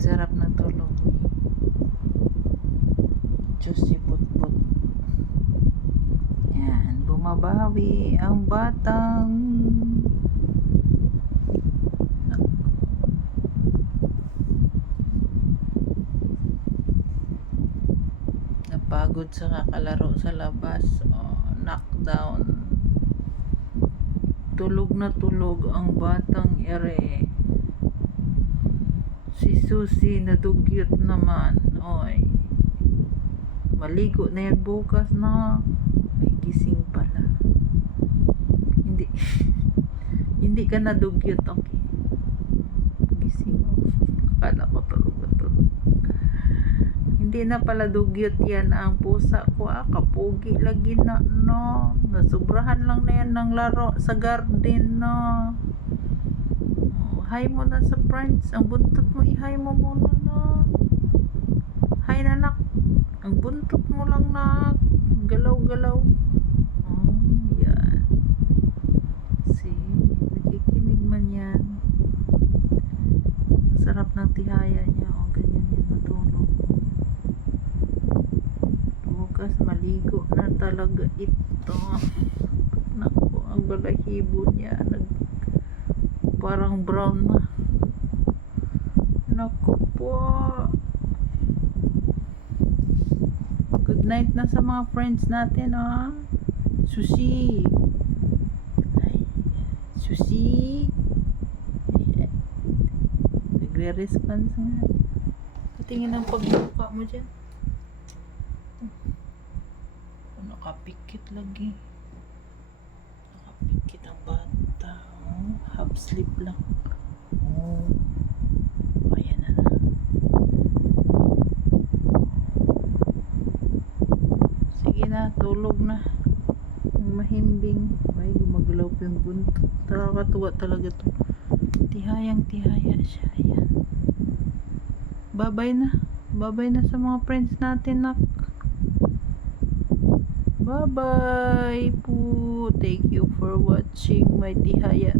Sarap na tulog. Juicy put-put. Yan, bumabawi ang batang napagod sa kakalaro sa labas. Knockdown. Tulog na tulog ang batang ere. Si Susie nadugyot naman. Oy, maligo na yan bukas na. May gising pala. Hindi hindi ka nadugyot, okay? Gising mo. Akala ko tulog na tulog. Hindi na pala dugyot yan ang pusa ko. Kapugi lagi na, no? Nasubrahan lang na yan ng laro sa garden, no? Hi mo na sa friends. Ang buntot mo, i-hi mo muna, no? Hi na, nak. Ang buntot mo lang, nak. Galaw-galaw. Yan. See, nakikinig man yan. Ang sarap ng tihaya niya. Ganyan yan matulog. Bukas maligo na talaga ito. Naku, ang balahibo niya. Parang brown na. Naku po. Good night na sa mga friends natin, ah. Susie. Ay, Susie. Ayan. Nagre-response nga. Patingin ang pagbuka mo dyan. Nakapikit lagi. Nakapikit ang bata. Half sleep lang. Ayan na. Sige na, tulog na. Mahimbing. Ay, gumagalaw pa yung buntot. Nakakatuwa talaga to. Tihayang-tihaya siya. Ayan. Bye-bye na. Bye-bye na sa mga friends natin, nak. Bye-bye po. Thank you for watching my tihaya.